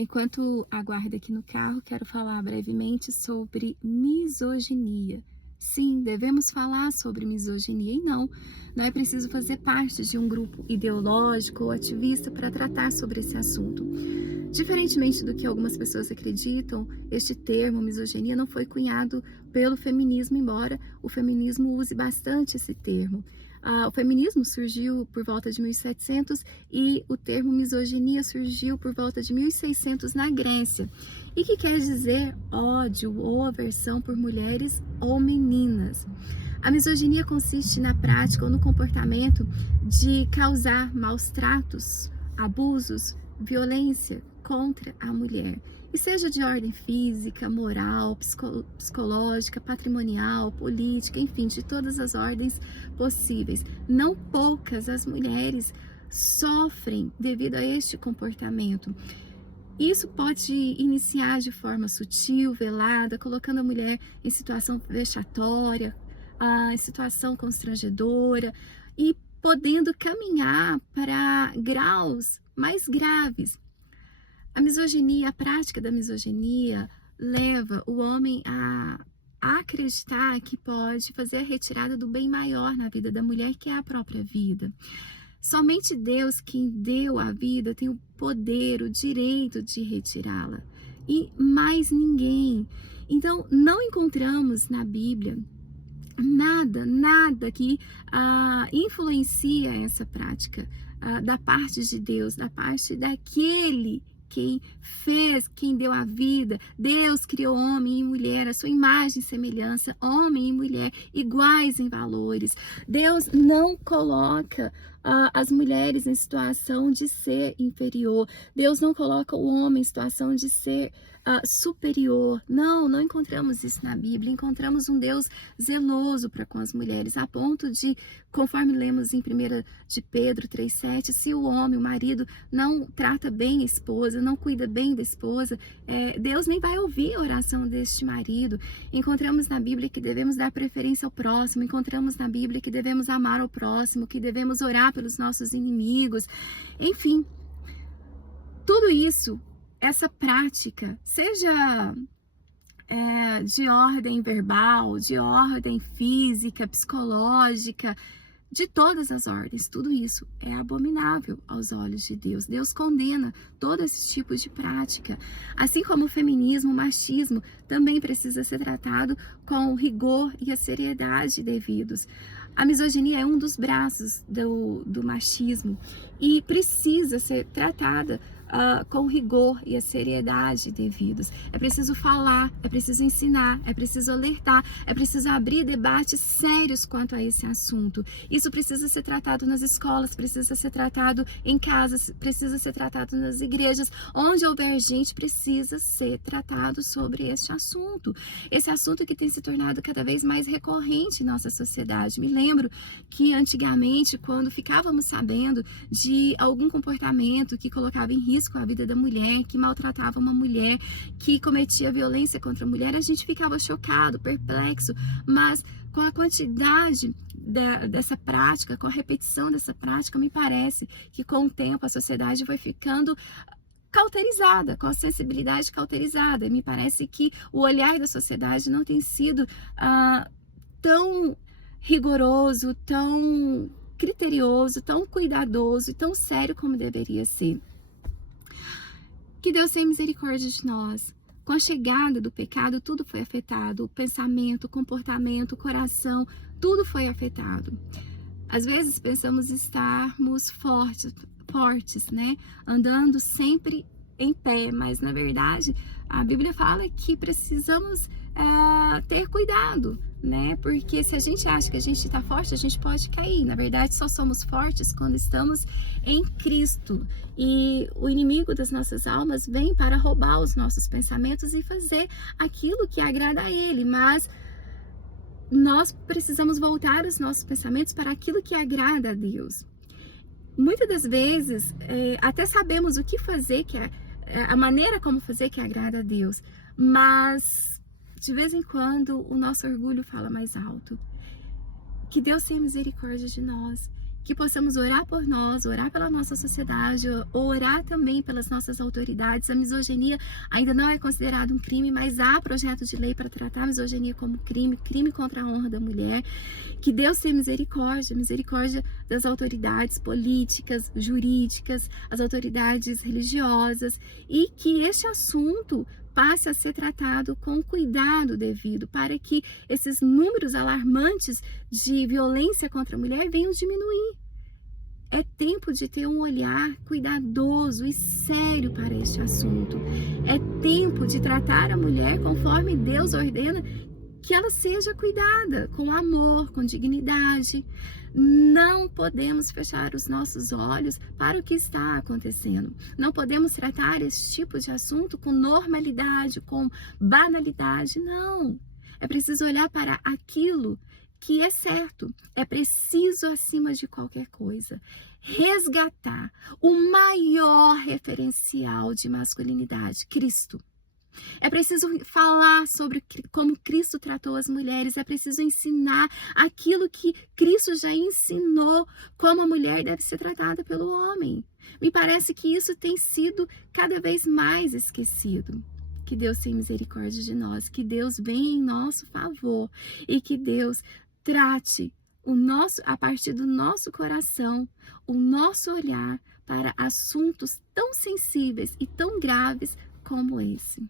Enquanto aguardo aqui no carro, quero falar brevemente sobre misoginia. Sim, devemos falar sobre misoginia e não é preciso fazer parte de um grupo ideológico ou ativista para tratar sobre esse assunto. Diferentemente do que algumas pessoas acreditam, este termo misoginia não foi cunhado pelo feminismo, embora o feminismo use bastante esse termo. O feminismo surgiu por volta de 1700 e o termo misoginia surgiu por volta de 1600 na Grécia, e que quer dizer ódio ou aversão por mulheres ou meninas. A misoginia consiste na prática ou no comportamento de causar maus tratos, abusos, violência contra a mulher, e seja de ordem física, moral, psicológica, patrimonial, política, enfim, de todas as ordens possíveis. Não poucas as mulheres sofrem devido a este comportamento. Isso pode iniciar de forma sutil, velada, colocando a mulher em situação vexatória, em situação constrangedora, e podendo caminhar para graus mais graves. A prática da misoginia leva o homem a acreditar que pode fazer a retirada do bem maior na vida da mulher, que é a própria vida. Somente Deus, quem deu a vida, tem o poder, o direito de retirá-la, e mais ninguém. Então, não encontramos na Bíblia nada que influencia essa prática da parte de Deus, da parte daquele quem fez, quem deu a vida. Deus criou homem e mulher, a sua imagem e semelhança, homem e mulher iguais em valores. Deus não coloca as mulheres em situação de ser inferior. Deus não coloca o homem em situação de ser superior. Não encontramos isso na Bíblia. Encontramos um Deus zeloso para com as mulheres, a ponto de, conforme lemos em 1 de Pedro 3,7, se o homem, o marido, não trata bem a esposa, não cuida bem da esposa, Deus nem vai ouvir a oração deste marido. Encontramos na Bíblia que devemos dar preferência ao próximo, encontramos na Bíblia que devemos amar ao próximo, que devemos orar pelos nossos inimigos. Enfim, tudo isso, essa prática, seja de ordem verbal, de ordem física, psicológica, de todas as ordens, tudo isso é abominável aos olhos de Deus. Deus condena todo esse tipo de prática. Assim como o feminismo, o machismo também precisa ser tratado com o rigor e a seriedade devidos. A misoginia é um dos braços do machismo e precisa ser tratada com o rigor e a seriedade devidos. É preciso falar, é preciso ensinar, é preciso alertar, é preciso abrir debates sérios quanto a esse assunto. Isso precisa ser tratado nas escolas, precisa ser tratado em casas, precisa ser tratado nas igrejas. Onde houver gente, precisa ser tratado sobre este assunto. Esse assunto que tem se tornado cada vez mais recorrente em nossa sociedade. Me lembro que antigamente, quando ficávamos sabendo de algum comportamento que colocava em risco a vida da mulher, que maltratava uma mulher, que cometia violência contra a mulher, a gente ficava chocado, perplexo, mas com a quantidade dessa prática, com a repetição dessa prática, me parece que com o tempo a sociedade foi ficando cauterizada, com a sensibilidade cauterizada. Me parece que o olhar da sociedade não tem sido tão rigoroso, tão criterioso, tão cuidadoso e tão sério como deveria ser. Que Deus tenha misericórdia de nós. Com a chegada do pecado, tudo foi afetado. O pensamento, o comportamento, o coração, tudo foi afetado. Às vezes pensamos estarmos fortes, né? Andando sempre em pé, mas na verdade a Bíblia fala que precisamos ter cuidado, né? Porque se a gente acha que a gente está forte, a gente pode cair. Na verdade, só somos fortes quando estamos em Cristo. E o inimigo das nossas almas vem para roubar os nossos pensamentos e fazer aquilo que agrada a Ele. Mas nós precisamos voltar os nossos pensamentos para aquilo que agrada a Deus. Muitas das vezes, até sabemos o que fazer, a maneira como fazer que agrada a Deus, mas de vez em quando o nosso orgulho fala mais alto. Que Deus tenha misericórdia de nós, que possamos orar por nós, orar pela nossa sociedade, orar também pelas nossas autoridades. A misoginia ainda não é considerada um crime, mas há projetos de lei para tratar a misoginia como crime, crime contra a honra da mulher. Que Deus tenha misericórdia, misericórdia das autoridades políticas, jurídicas, as autoridades religiosas, e que este assunto passe a ser tratado com cuidado devido, para que esses números alarmantes de violência contra a mulher venham diminuir. É tempo de ter um olhar cuidadoso e sério para este assunto. É tempo de tratar a mulher conforme Deus ordena que ela seja cuidada, com amor, com dignidade. Não podemos fechar os nossos olhos para o que está acontecendo. Não podemos tratar esse tipo de assunto com normalidade, com banalidade. Não. É preciso olhar para aquilo que é certo. É preciso, acima de qualquer coisa, resgatar o maior referencial de masculinidade, Cristo. É preciso falar sobre como Cristo tratou as mulheres, é preciso ensinar aquilo que Cristo já ensinou, como a mulher deve ser tratada pelo homem. Me parece que isso tem sido cada vez mais esquecido. Que Deus tenha misericórdia de nós, que Deus venha em nosso favor e que Deus trate a partir do nosso coração, o nosso olhar para assuntos tão sensíveis e tão graves como esse.